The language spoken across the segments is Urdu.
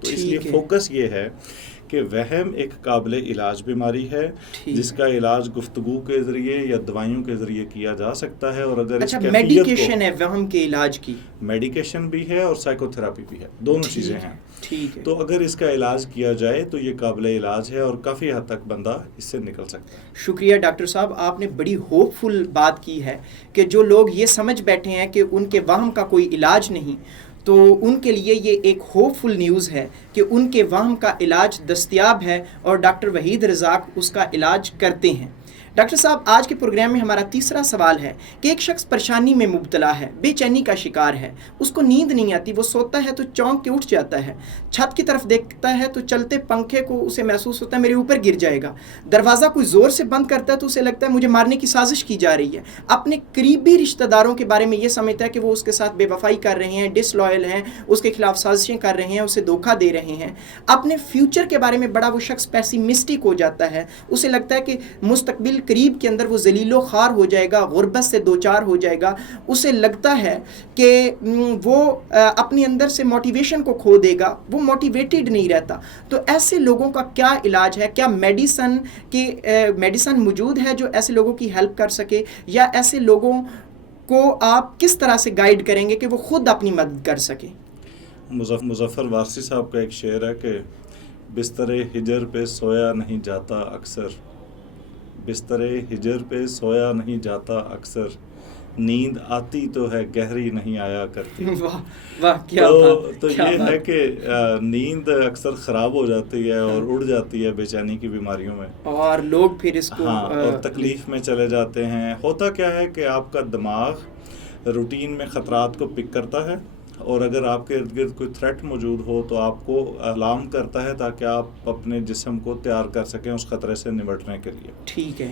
تو اس لیے فوکس یہ ہے کہ وہم ایک قابل علاج بیماری ہے جس کا علاج گفتگو کے ذریعے یا دوائیوں کے ذریعے کیا جا سکتا ہے. اور اگر اچھا میڈیکیشن ہے وہم کے علاج کی؟ میڈیکیشن بھی ہے اور سائیکو تھراپی بھی ہے, دونوں چیزیں ہیں. ٹھیک ہے. تو اگر اس کا علاج کیا جائے تو یہ قابل علاج ہے اور کافی حد تک بندہ اس سے نکل سکتا ہے. شکریہ ڈاکٹر صاحب, آپ نے بڑی ہوپ فل بات کی ہے کہ جو لوگ یہ سمجھ بیٹھے ہیں کہ ان کے وہم کا کوئی علاج نہیں, تو ان کے لیے یہ ایک ہوپ فل نیوز ہے کہ ان کے وہم کا علاج دستیاب ہے اور ڈاکٹر وحید رزاق اس کا علاج کرتے ہیں. ڈاکٹر صاحب, آج کے پروگرام میں ہمارا تیسرا سوال ہے کہ ایک شخص پریشانی میں مبتلا ہے, بے چینی کا شکار ہے, اس کو نیند نہیں آتی, وہ سوتا ہے تو چونک کے اٹھ جاتا ہے, چھت کی طرف دیکھتا ہے تو چلتے پنکھے کو اسے محسوس ہوتا ہے میرے اوپر گر جائے گا, دروازہ کوئی زور سے بند کرتا ہے تو اسے لگتا ہے مجھے مارنے کی سازش کی جا رہی ہے, اپنے قریبی رشتہ داروں کے بارے میں یہ سمجھتا ہے کہ وہ اس کے ساتھ بے وفائی کر رہے ہیں, ڈس لائل ہیں, اس کے خلاف سازشیں کر رہے ہیں, اسے دھوکہ دے رہے ہیں. اپنے فیوچر کے بارے میں بڑا وہ شخص پیسیمسٹک ہو جاتا ہے, اسے لگتا ہے کہ مستقبل قریب کے اندر وہ ذلیل و خوار ہو جائے گا, غربت سے دوچار ہو جائے گا, اسے لگتا ہے کہ وہ اپنے اندر سے موٹیویشن کو کھو دے گا, وہ موٹیویٹڈ نہیں رہتا. تو ایسے لوگوں کا کیا علاج ہے؟ کیا میڈیسن موجود ہے جو ایسے لوگوں کی ہیلپ کر سکے, یا ایسے لوگوں کو آپ کس طرح سے گائیڈ کریں گے کہ وہ خود اپنی مدد کر سکیں؟ مظفر وارثی صاحب کا ایک شعر ہے کہ بستر ہجر پہ سویا نہیں جاتا اکثر, بستر ہجر پہ سویا نہیں جاتا اکثر, نیند آتی تو ہے گہری نہیں آیا کرتی. تو یہ ہے کہ نیند اکثر خراب ہو جاتی ہے اور اڑ جاتی ہے بے چینی کی بیماریوں میں, اور لوگ پھر اس کو اور تکلیف میں چلے جاتے ہیں. ہوتا کیا ہے کہ آپ کا دماغ روٹین میں خطرات کو پک کرتا ہے, اور اگر آپ کے ارد گرد کوئی تھریٹ موجود ہو تو آپ کو الارم کرتا ہے تاکہ آپ اپنے جسم کو تیار کر سکیں اس خطرے سے نمٹنے کے لیے. ٹھیک ہے.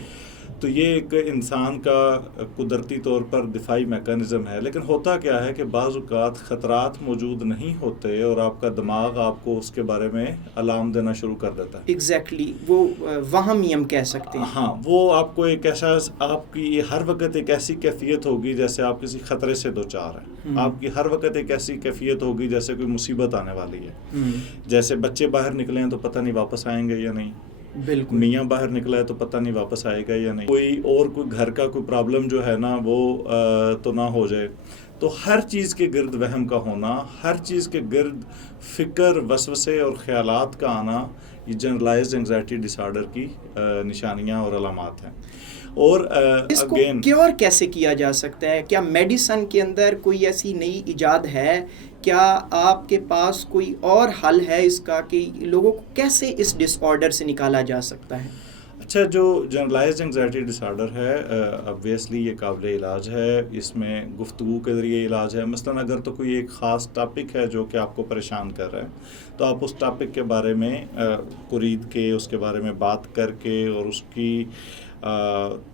تو یہ ایک انسان کا قدرتی طور پر دفاعی میکانزم ہے. لیکن ہوتا کیا ہے کہ بعض اوقات خطرات موجود نہیں ہوتے اور آپ کا دماغ آپ کو اس کے بارے میں الارم دینا شروع کر دیتا ہے. ایگزیکٹلی وہ وہمی ہم کہہ سکتے ہیں. ہاں, وہ آپ کو ایک ایسا, آپ کی ہر وقت ایک ایسی کیفیت ہوگی جیسے آپ کسی خطرے سے دوچار ہیں. آپ کی ہر وقت ایک ایسی کیفیت ہوگی جیسے کوئی مصیبت آنے والی ہے. جیسے بچے باہر نکلے ہیں تو پتہ نہیں واپس آئیں گے یا نہیں, بالکل. میاں باہر نکلا ہے تو پتہ نہیں واپس آئے گا یا نہیں, کوئی گھر کا کوئی پرابلم جو ہے نا وہ تو نہ ہو جائے. تو ہر چیز کے گرد وہم کا ہونا, ہر چیز کے گرد فکر, وسوسے اور خیالات کا آنا, یہ جنرلائزڈ انگزائٹی ڈس آرڈر کی نشانیاں اور علامات ہیں. اور اس کو کیور کیسے کیا جا سکتا ہے؟ کیا میڈیسن کے اندر کوئی ایسی نئی ایجاد ہے؟ کیا آپ کے پاس کوئی اور حل ہے اس کا کہ لوگوں کو کیسے اس ڈس آرڈر سے نکالا جا سکتا ہے؟ اچھا, جو جنرلائزڈ انگزائٹی ڈس آرڈر ہے obviously یہ قابل علاج ہے, اس میں گفتگو کے ذریعے علاج ہے. مثلاً اگر تو کوئی ایک خاص ٹاپک ہے جو کہ آپ کو پریشان کر رہا ہے تو آپ اس ٹاپک کے بارے میں قرید کے, اس کے بارے میں بات کر کے اور اس کی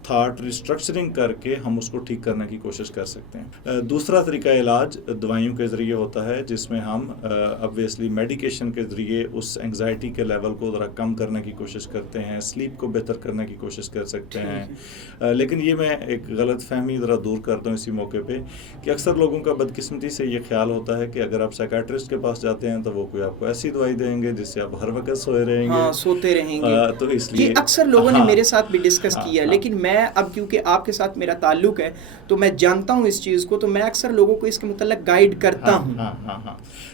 تھاٹ ریسٹرکچرنگ کر کے ہم اس کو ٹھیک کرنے کی کوشش کر سکتے ہیں. دوسرا طریقہ علاج دوائیوں کے ذریعے ہوتا ہے جس میں ہم obviously میڈیکیشن کے ذریعے اس انگزائٹی کے لیول کو ذرا کم کرنے کی کوشش کرتے ہیں, سلیپ کو بہتر کرنے کی کوشش کر سکتے ہیں. لیکن یہ میں ایک غلط فہمی ذرا دور کرتا ہوں اسی موقع پہ کہ اکثر لوگوں کا بدقسمتی سے یہ خیال ہوتا ہے کہ اگر آپ سائیکیٹرسٹ کے پاس جاتے ہیں تو وہ کوئی آپ کو ایسی دوائی دیں گے جس سے آپ ہر وقت سوئے رہیں گے. سوتے رہیں گے. تو اس لیے یہ اکثر لوگوں نے میرے ساتھ بھی ڈسکس کیا, لیکن میں اب کیونکہ آپ کے ساتھ میرا تعلق ہے تو میں جانتا ہوں اس چیز کو, تو میں اکثر لوگوں کو اس کے متعلق گائیڈ کرتا ہوں.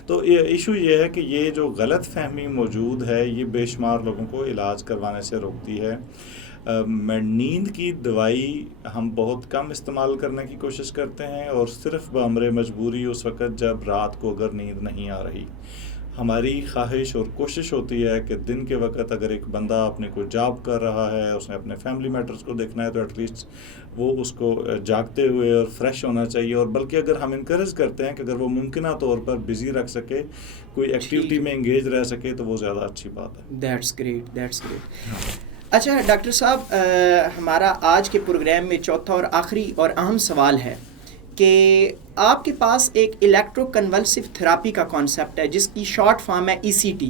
تو ایشو یہ ہے کہ یہ جو غلط فہمی موجود ہے یہ بے شمار لوگوں کو علاج کروانے سے روکتی ہے. نیند کی دوائی ہم بہت کم استعمال کرنے کی کوشش کرتے ہیں, اور صرف بامر مجبوری اس وقت جب رات کو اگر نیند نہیں آ رہی. ہماری خواہش اور کوشش ہوتی ہے کہ دن کے وقت اگر ایک بندہ اپنے کو جاب کر رہا ہے, اس نے اپنے فیملی میٹرز کو دیکھنا ہے, تو ایٹ لیسٹ وہ اس کو جاگتے ہوئے اور فریش ہونا چاہیے. اور بلکہ اگر ہم انکریج کرتے ہیں کہ اگر وہ ممکنہ طور پر بزی رکھ سکے, کوئی ایکٹیویٹی میں انگیج رہ سکے, تو وہ زیادہ اچھی بات ہے. That's great. اچھا ڈاکٹر صاحب, ہمارا آج کے پروگرام میں چوتھا اور آخری اور اہم سوال ہے کہ آپ کے پاس ایک الیکٹرو کنولسو تھراپی کا کانسیپٹ ہے جس کی شارٹ فارم ہے ECT.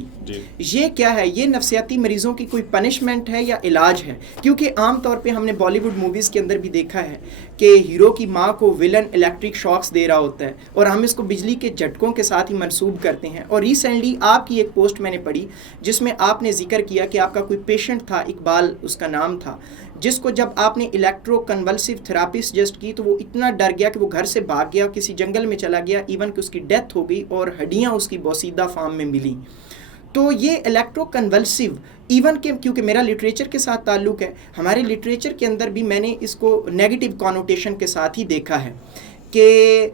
یہ کیا ہے؟ یہ نفسیاتی مریضوں کی کوئی پنشمنٹ ہے یا علاج ہے؟ کیونکہ عام طور پہ ہم نے بالی ووڈ موویز کے اندر بھی دیکھا ہے کہ ہیرو کی ماں کو ولن الیکٹرک شاکس دے رہا ہوتا ہے اور ہم اس کو بجلی کے جھٹکوں کے ساتھ ہی منسوب کرتے ہیں. اور ریسنٹلی آپ کی ایک پوسٹ میں نے پڑھی جس میں آپ نے ذکر کیا کہ آپ کا کوئی پیشنٹ تھا، اقبال اس کا نام تھا، جس کو جب آپ نے الیکٹرو کنولسو تھراپی سجیسٹ کی تو وہ اتنا ڈر گیا کہ وہ گھر سے بھاگ گیا، کسی جنگل میں چلا گیا، ایون کہ اس کی ڈیتھ ہو گئی اور ہڈیاں اس کی بوسیدہ فارم میں ملیں. تو یہ الیکٹرو کنولسو ایون کہ کیونکہ میرا لٹریچر کے ساتھ تعلق ہے، ہمارے لٹریچر کے اندر بھی میں نے اس کو نیگیٹو کانوٹیشن کے ساتھ ہی دیکھا ہے کہ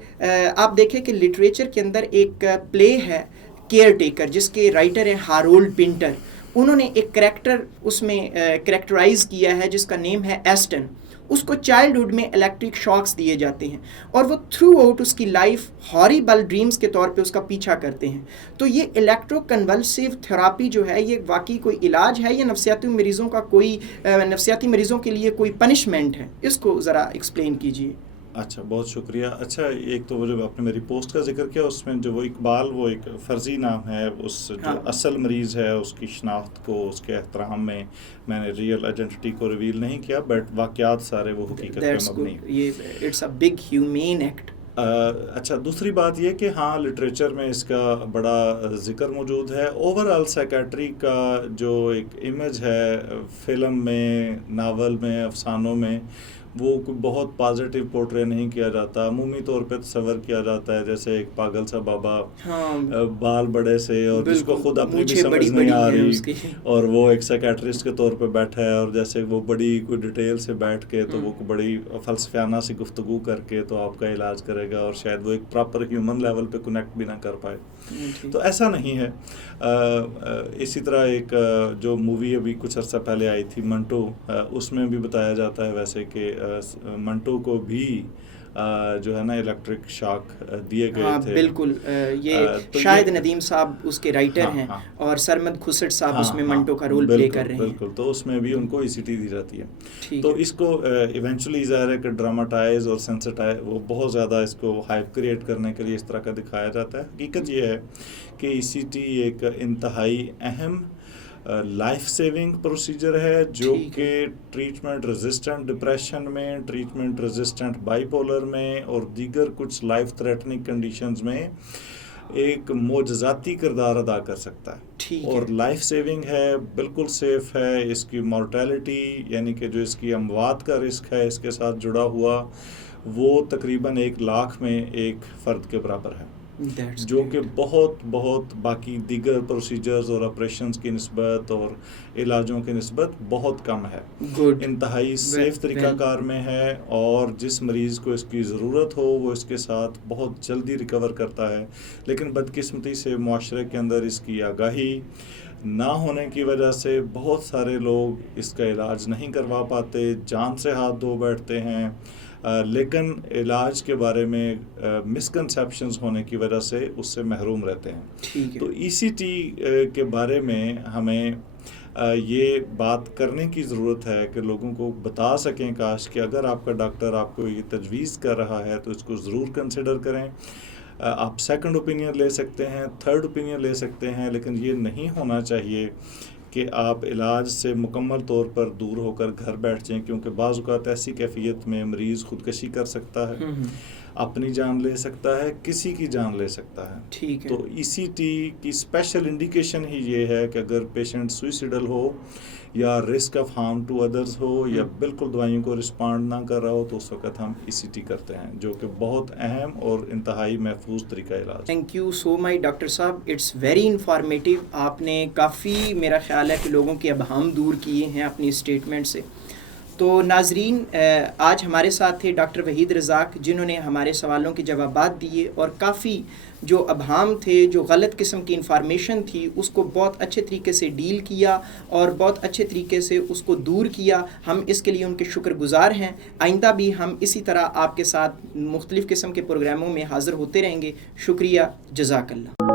آپ دیکھیں کہ لٹریچر کے اندر ایک پلے ہے کیئر ٹیکر جس کے رائٹر ہیں ہارولڈ پنٹر. انہوں نے ایک کریکٹر اس میں کریکٹرائز کیا ہے جس کا نیم ہے ایسٹن. اس کو چائلڈہڈ میں الیکٹرک شاکس دیے جاتے ہیں اور وہ تھرو آؤٹ اس کی لائف ہاریبل ڈریمز کے طور پہ اس کا پیچھا کرتے ہیں. تو یہ الیکٹرو کنولسو تھراپی جو ہے یہ واقعی کوئی علاج ہے یا نفسیاتی مریضوں کا کوئی نفسیاتی مریضوں کے لیے کوئی پنشمنٹ ہے؟ اس کو ذرا ایکسپلین کیجیے. اچھا، بہت شکریہ. اچھا، ایک تو وہ جو آپ نے میری پوسٹ کا ذکر کیا اس میں جو وہ اقبال وہ ایک فرضی نام ہے، اس جو اصل مریض ہے اس کی شناخت کو اس کے احترام میں نے ریئل آئیڈینٹی کو ریویل نہیں کیا، بٹ واقعات سارے وہ حقیقت پہ مبنی. It's a big human act. اچھا، دوسری بات یہ کہ ہاں لٹریچر میں اس کا بڑا ذکر موجود ہے. اوور آل سائیکیٹری کا جو ایک امیج ہے فلم میں، ناول میں، افسانوں میں، وہ بہت پازیٹیو پورٹرے نہیں کیا جاتا. عمومی طور پہ تصور کیا جاتا ہے جیسے ایک پاگل سا بابا، بال بڑے سے، اور جس کو خود اپنی بھی سمجھ نہیں آ رہی، اور وہ ایک سائیکیٹرسٹ کے طور پہ بیٹھا ہے، اور جیسے وہ بڑی کوئی ڈیٹیل سے بیٹھ کے تو وہ بڑی فلسفیانہ سی گفتگو کر کے تو آپ کا علاج کرے گا، اور شاید وہ ایک پراپر ہیومن لیول پہ کنیکٹ بھی نہ کر پائے. تو ایسا نہیں ہے. اسی طرح ایک جو مووی ابھی کچھ عرصہ پہلے آئی تھی منٹو، اس میں بھی بتایا جاتا ہے ویسے کہ منٹو کو بھی جو ہے نا الیکٹرک شاک دیے گئے تھے. بالکل. یہ شاہد ندیم صاحب اس کے رائٹر ہیں اور سرمد کھسٹ صاحب اس میں منٹو کا رول پلے کر رہے ہیں. بالکل. تو اس میں بھی ان کو ECT دی جاتی ہے. تو اس کو ایونچولی ظاہر ہے کہ ڈراماٹائز اور سینسٹائز وہ بہت زیادہ اس کو ہائپ کریٹ کرنے کے لیے اس طرح کا دکھایا جاتا ہے. حقیقت یہ ہے کہ ECT ایک انتہائی اہم لائف سیونگ پروسیجر ہے جو کہ ٹریٹمنٹ ریزسٹنٹ ڈپریشن میں، ٹریٹمنٹ ریزسٹنٹ بائی پولر میں اور دیگر کچھ لائف تھریٹننگ کنڈیشنز میں ایک معجزاتی کردار ادا کر سکتا ہے. اور لائف سیونگ ہے، بالکل سیف ہے. اس کی مورٹیلٹی یعنی کہ جو اس کی اموات کا رسک ہے اس کے ساتھ جڑا ہوا وہ تقریباً 1 لاکھ میں 1 فرد کے برابر ہے، جو کہ بہت باقی دیگر پروسیجرز اور آپریشنز کی نسبت اور علاجوں کی نسبت بہت کم ہے. انتہائی سیف طریقہ کار میں ہے، اور جس مریض کو اس کی ضرورت ہو وہ اس کے ساتھ بہت جلدی ریکور کرتا ہے. لیکن بدقسمتی سے معاشرے کے اندر اس کی آگاہی نہ ہونے کی وجہ سے بہت سارے لوگ اس کا علاج نہیں کروا پاتے، جان سے ہاتھ دھو بیٹھتے ہیں، لیکن علاج کے بارے میں مسکنسیپشنز ہونے کی وجہ سے اس سے محروم رہتے ہیں. تو ECT کے بارے میں ہمیں یہ بات کرنے کی ضرورت ہے کہ لوگوں کو بتا سکیں کاش کہ اگر آپ کا ڈاکٹر آپ کو یہ تجویز کر رہا ہے تو اس کو ضرور کنسیڈر کریں. آپ سیکنڈ اوپینین لے سکتے ہیں، تھرڈ اوپینین لے سکتے ہیں، لیکن یہ نہیں ہونا چاہیے کہ آپ علاج سے مکمل طور پر دور ہو کر گھر بیٹھ جائیں، کیونکہ بعض اوقات ایسی کیفیت میں مریض خودکشی کر سکتا ہے، اپنی جان لے سکتا ہے، کسی کی جان لے سکتا ہے. تو ECT کی اسپیشل انڈیکیشن ہی یہ ہے کہ اگر پیشنٹ سوئسیڈل ہو یا risk of harm to others ہو یا بالکل دوائیوں کو رسپانڈ نہ کر رہا ہو تو اس وقت ہم ECT کرتے ہیں، جو کہ بہت اہم اور انتہائی محفوظ طریقہ علاج. Thank you so much doctor صاحب، اٹس ویری انفارمیٹیو. آپ نے کافی میرا خیال ہے کہ لوگوں کے ابہام دور کیے ہیں اپنی اسٹیٹمنٹ سے. تو ناظرین، آج ہمارے ساتھ تھے ڈاکٹر وحید رزاق جنہوں نے ہمارے سوالوں کے جوابات دیے اور کافی جو ابہام تھے، جو غلط قسم کی انفارمیشن تھی اس کو بہت اچھے طریقے سے ڈیل کیا اور بہت اچھے طریقے سے اس کو دور کیا. ہم اس کے لیے ان کے شکر گزار ہیں. آئندہ بھی ہم اسی طرح آپ کے ساتھ مختلف قسم کے پروگراموں میں حاضر ہوتے رہیں گے. شکریہ، جزاک اللہ.